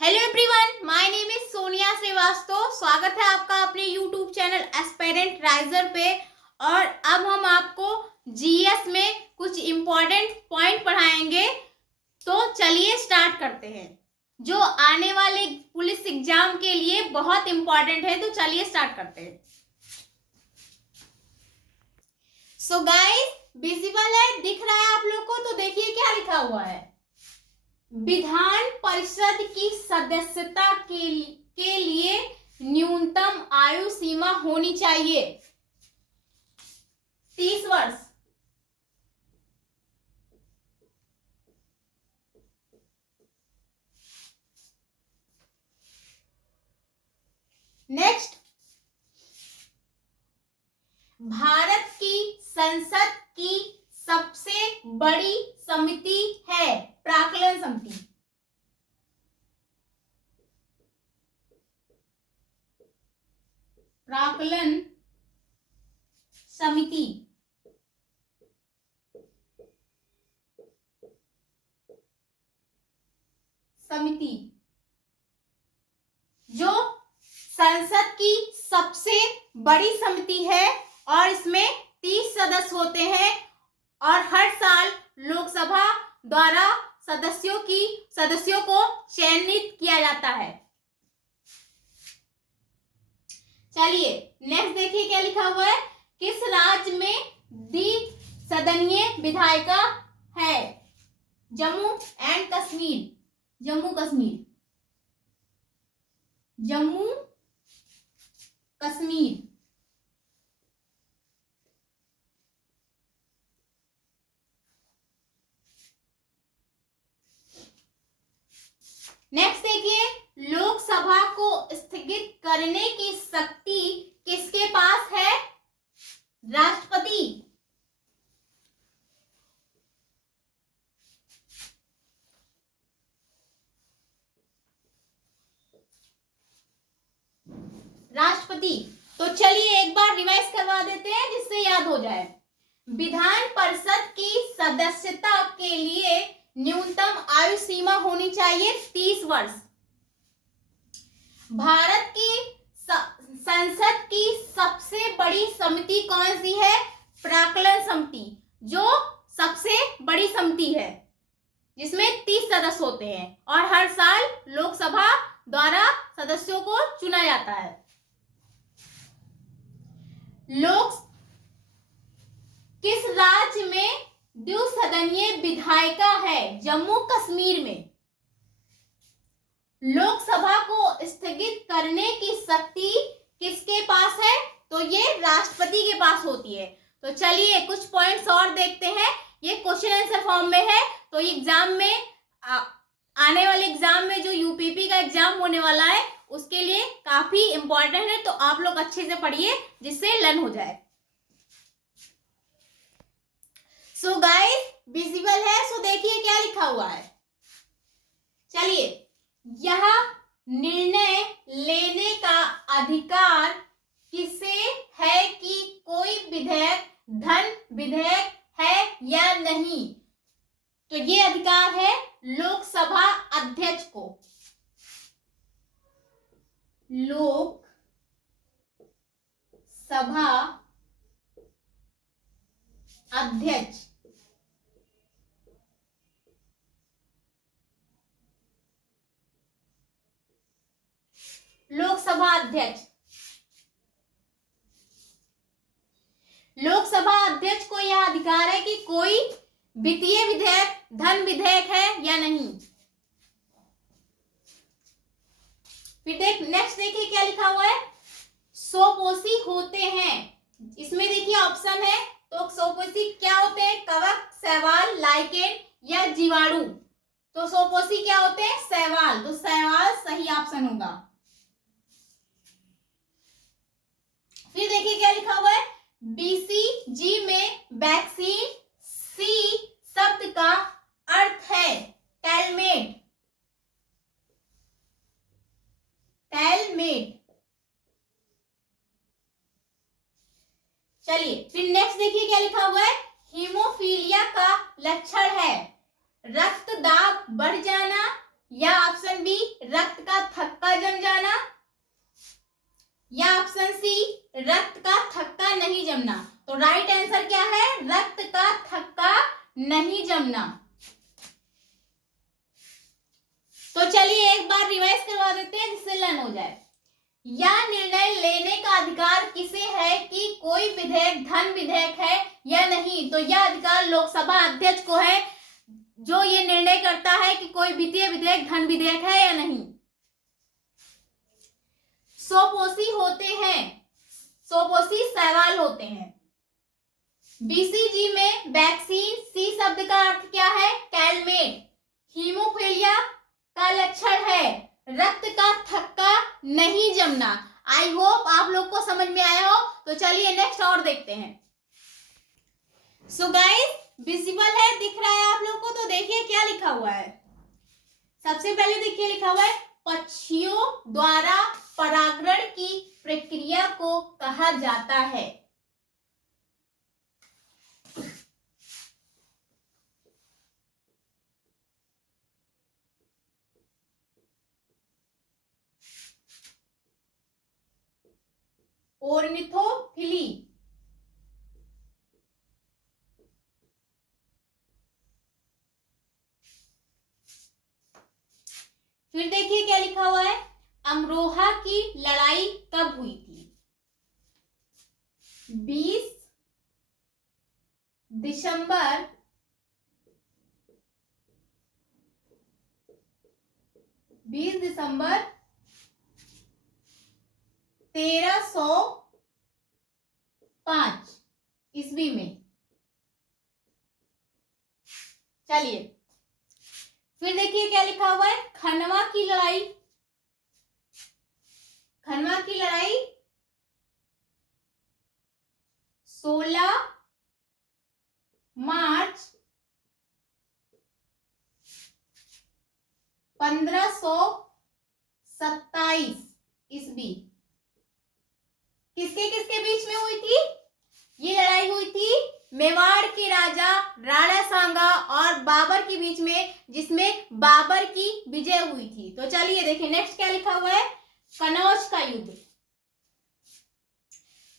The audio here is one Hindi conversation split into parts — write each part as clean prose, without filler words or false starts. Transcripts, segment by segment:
Hello everyone, my name is Sonia Srivastava. स्वागत है आपका अपने यूट्यूब चैनल एस्पिरेंट राइजर पे। और अब हम आपको जीएस में कुछ इम्पोर्टेंट पॉइंट पढ़ाएंगे। तो चलिए स्टार्ट करते हैं, जो आने वाले पुलिस एग्जाम के लिए बहुत इम्पोर्टेंट है। तो चलिए स्टार्ट करते हैं। सो गाइस, विजिबल है, दिख रहा है आप लोग को? तो देखिए क्या लिखा हुआ है। विधान परिषद की सदस्यता के लिए न्यूनतम आयु सीमा होनी चाहिए 30 वर्ष। नेक्स्ट, भारत की संसद की सबसे बड़ी समिति है प्राक्कलन समिति। प्राक्कलन समिति जो संसद की सबसे बड़ी समिति है और इसमें 30 सदस्य होते हैं और हर साल लोकसभा द्वारा सदस्यों को चयनित किया जाता है। चलिए नेक्स्ट देखिए क्या लिखा हुआ है। किस राज्य में द्विसदनीय विधायिका है? जम्मू एंड कश्मीर। जम्मू कश्मीर। नेक्स्ट देखिए, लोकसभा को स्थगित करने की शक्ति किसके पास है? राष्ट्रपति। तो चलिए एक बार रिवाइज करवा देते हैं जिससे याद हो जाए। विधान परिषद की सदस्यता के लिए न्यूनतम आयु सीमा होनी चाहिए 30 वर्ष। भारत की संसद की सबसे बड़ी समिति कौन सी है? प्राक्कलन समिति, जो सबसे बड़ी समिति है जिसमें 30 सदस्य होते हैं और हर साल लोकसभा द्वारा सदस्यों को चुना जाता है। किस राज्य में द्विसदनीय विधायिका है? जम्मू कश्मीर में। लोकसभा को स्थगित करने की शक्ति किसके पास है? तो ये राष्ट्रपति के पास होती है। तो चलिए कुछ पॉइंट्स और देखते हैं। ये क्वेश्चन आंसर फॉर्म में है, तो एग्जाम में आने वाले एग्जाम में जो यूपीपी का एग्जाम होने वाला है उसके लिए काफी इंपॉर्टेंट है। तो आप लोग अच्छे से पढ़िए जिससे लर्न हो जाए। सो गाइस, विजिबल है, सो देखिए क्या लिखा हुआ है। चलिए, यह निर्णय लेने का अधिकार किसे है कि कोई विधेयक धन विधेयक है या नहीं? तो ये अधिकार है लोकसभा अध्यक्ष को। लोकसभा अध्यक्ष। लोकसभा अध्यक्ष को यह अधिकार है कि कोई वित्तीय विधेयक धन विधेयक है या नहीं। फिर नेक्स्ट देखिए क्या लिखा हुआ है। सोपोषी होते हैं, इसमें देखिए ऑप्शन है। तो सोपोषी क्या होते हैं? कवक, शैवाल, लाइकेन या जीवाणु। तो सोपोषी क्या होते हैं? शैवाल। तो शैवाल सही ऑप्शन होगा। फिर देखिए क्या लिखा हुआ है। बीसीजी में वैक्सीन सी शब्द का अर्थ है टेलमेट। चलिए फिर नेक्स्ट देखिए क्या लिखा हुआ है। हीमोफीलिया का लक्षण है रक्त दाब बढ़ जाना या ऑप्शन बी रक्त सी रक्त का थक्का नहीं जमना। तो राइट आंसर क्या है? रक्त का थक्का नहीं जमना। तो चलिए एक बार रिवाइज करवा देते हैं जिससे लर्न हो जाए। यह निर्णय लेने का अधिकार किसे है कि कोई विधेयक धन विधेयक है या नहीं। तो यह अधिकार लोकसभा अध्यक्ष को है, जो ये निर्णय करता है कि कोई वित्तीय विधेयक धन विधेयक है या नहीं। सोपोषी होते हैं, सोपोषी शैवाल होते हैं। बीसीजी में वैक्सीन, सी शब्द का अर्थ क्या है? कैलमेट। हीमोफीलिया का लक्षण है रक्त का थक्का नहीं जमना। आई होप आप लोग को समझ में आया हो। तो चलिए नेक्स्ट और देखते हैं। सो गाइस, विजिबल है, दिख रहा है आप लोग को? तो देखिए क्या लिखा हुआ है। सबसे पहले देखिए लिखा हुआ है पक्षियों द्वारा परागण की प्रक्रिया को कहा जाता है। ऑर्निथोफिली। फिर देखिए क्या लिखा हुआ है, अमरोहा की लड़ाई कब हुई थी? 20 दिसंबर 1305 ईस्वी में। चलिए फिर देखिए क्या लिखा हुआ है, खनवा की लड़ाई। खनवा की लड़ाई 16 मार्च 1527 ईस्वी। किसके किसके बीच में हुई थी ये लड़ाई? हुई थी मेवाड़ के राजा राणा सांगा और बाबर के बीच में, जिसमें बाबर की विजय हुई थी। तो चलिए देखिए नेक्स्ट क्या लिखा हुआ है, कनौज का युद्ध।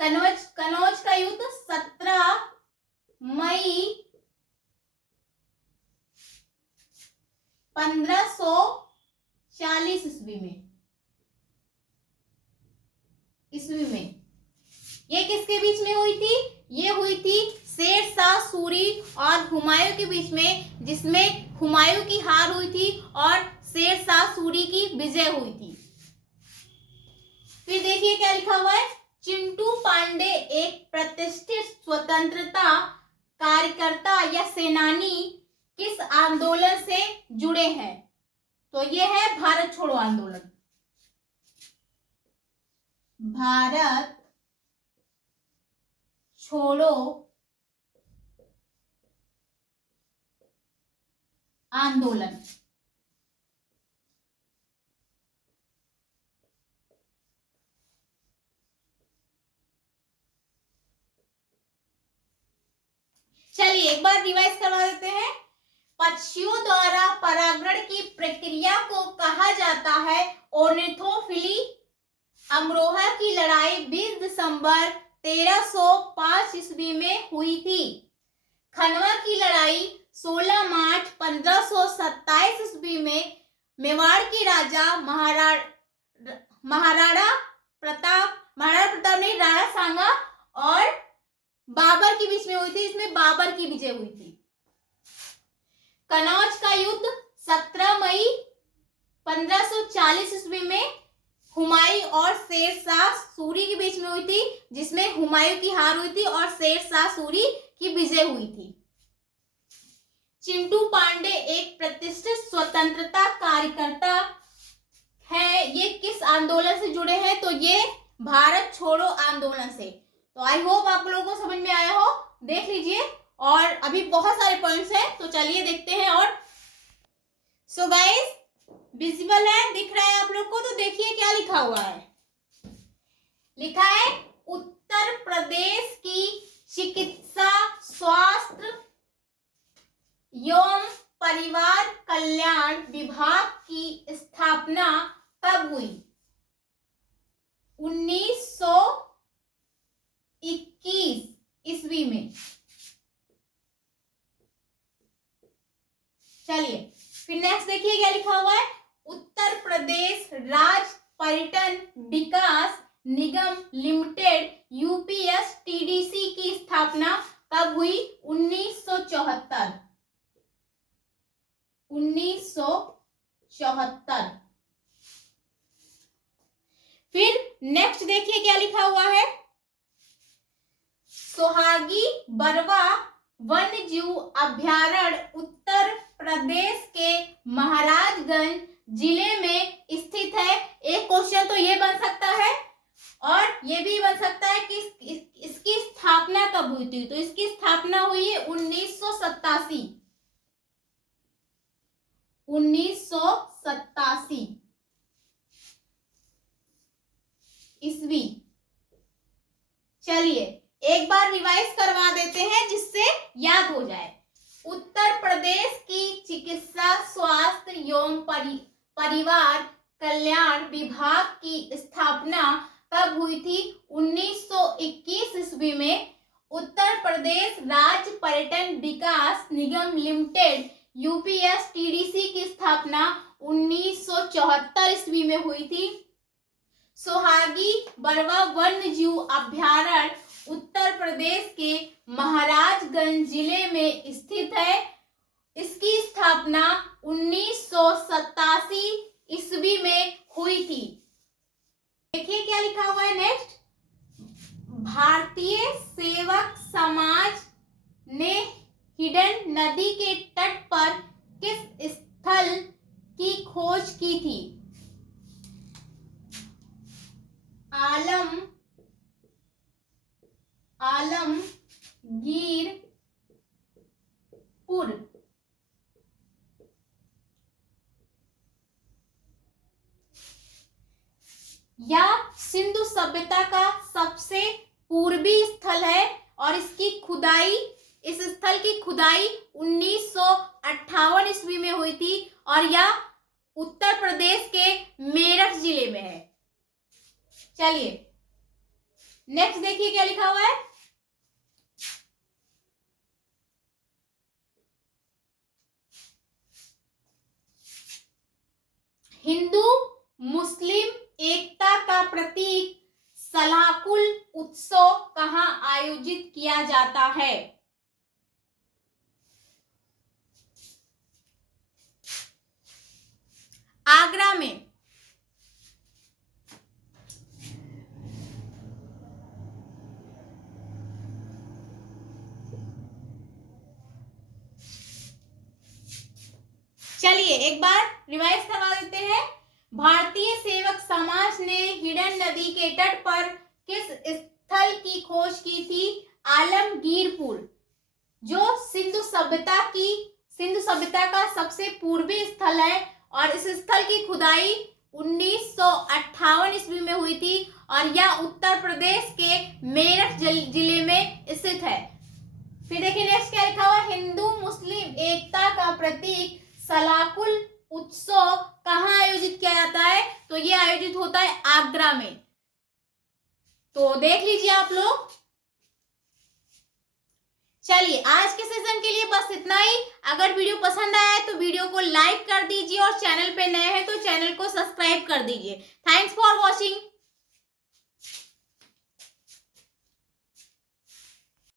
कनौज का युद्ध 17 मई 1540 ईस्वी में। ये किसके बीच में हुई थी? ये हुई थी शेर शाह सूरी और हुमायूं के बीच में, जिसमें हुमायूं की हार हुई थी और शेर शाह सूरी की विजय हुई थी। फिर देखिए क्या लिखा हुआ है, चिंटू पांडे एक प्रतिष्ठित स्वतंत्रता कार्यकर्ता या सेनानी किस आंदोलन से जुड़े हैं? तो ये है भारत छोड़ो आंदोलन। भारत छोड़ो आंदोलन। चलिए एक बार रिवाइज करवा देते हैं। पक्षियों द्वारा परागण की प्रक्रिया को कहा जाता है ऑर्निथोफिली। अमरोहा की लड़ाई 20 दिसंबर 1305 ईस्वी में हुई थी। खनवा की लड़ाई 16 मार्च 1527 ईस्वी में मेवाड़ के राजा महाराणा प्रताप ने राणा सांगा और बाबर के बीच में हुई थी, इसमें बाबर की विजय हुई थी। कनौज का युद्ध 17 मई 1540 ईस्वी में हुमायूं और शेर शाह सूरी के बीच में हुई थी, जिसमें हुमायूं की हार हुई थी और शेर शाह सूरी की विजय हुई थी। चिंटू पांडे एक प्रतिष्ठित स्वतंत्रता कार्यकर्ता है, ये किस आंदोलन से जुड़े हैं? तो ये भारत छोड़ो आंदोलन से। तो आई होप आप लोगों को समझ में आया हो। देख लीजिए और अभी बहुत सारे पॉइंट्स हैं, तो चलिए देखते हैं। और सो गाइस, विजिबल है, दिख रहा है आप लोग को? तो देखिए क्या लिखा हुआ है। लिखा है उत्तर प्रदेश की चिकित्सा स्वास्थ्य एवं परिवार कल्याण विभाग की स्थापना कब हुई? 1900 ईस्वी में। चलिए फिर नेक्स्ट देखिए क्या लिखा हुआ है। उत्तर प्रदेश राज्य पर्यटन विकास निगम लिमिटेड यूपीएसटीडीसी की स्थापना कब हुई? 1974। 1974। फिर नेक्स्ट देखिए क्या लिखा हुआ है। सोहागी बरवा वन्य जीव अभ्यारण्य उत्तर प्रदेश के महाराजगंज जिले में स्थित है। एक क्वेश्चन तो ये बन सकता है और ये भी बन सकता है कि इसकी स्थापना कब हुई थी। तो इसकी स्थापना हुई है 1987। 1987 ईस्वी। चलिए एक बार रिवाइज करवा देते हैं जिससे याद हो जाए। उत्तर प्रदेश की चिकित्सा स्वास्थ्य एवं परिवार कल्याण विभाग की स्थापना कब हुई थी? 1921 ईस्वी में। उत्तर प्रदेश राज्य पर्यटन विकास निगम लिमिटेड यूपीएसटीडीसी की स्थापना 1974 ईस्वी में हुई थी। सोहागी बरवा वन्य जीव अभ्यारण्य उत्तर प्रदेश के महाराजगंज जिले में स्थित है। इसकी स्थापना 1987 ईस्वी में हुई थी। देखिए क्या लिखा हुआ है नेक्स्ट। भारतीय सेवक समाज ने हिडन नदी के तट पर किस स्थल की खोज की थी? आलमगीरपुर। यह सिंधु सभ्यता का सबसे पूर्वी स्थल है और इस स्थल की खुदाई 1958 ईस्वी में हुई थी और यह उत्तर प्रदेश के मेरठ जिले में है। चलिए नेक्स्ट देखिए क्या लिखा हुआ है। हिंदू मुस्लिम एकता का प्रतीक सलाकुल उत्सव कहाँ आयोजित किया जाता है? आगरा में। चलिए एक बार रिवाइज करवा देते हैं। भारतीय सेवक समाज ने हिडन नदी के तट पर किस स्थल की खोज की थी? आलमगीरपुर, जो सिंधु सभ्यता का सबसे पूर्वी स्थल है और इस स्थल की खुदाई 1958 ईस्वी में हुई थी और यह उत्तर प्रदेश के मेरठ जिले में स्थित है। फिर देखिए नेक्स्ट क्या लिखा हुआ। हिंदू मुस्लिम एकता का प्रतीक सलाकुल उत्सव कहाँ आयोजित किया जाता है? तो ये आयोजित होता है आगरा में। तो देख लीजिए आप लोग। चलिए आज के सेशन के लिए बस इतना ही। अगर वीडियो पसंद आया है तो वीडियो को लाइक कर दीजिए और चैनल पे नए हैं तो चैनल को सब्सक्राइब कर दीजिए। Thanks for watching.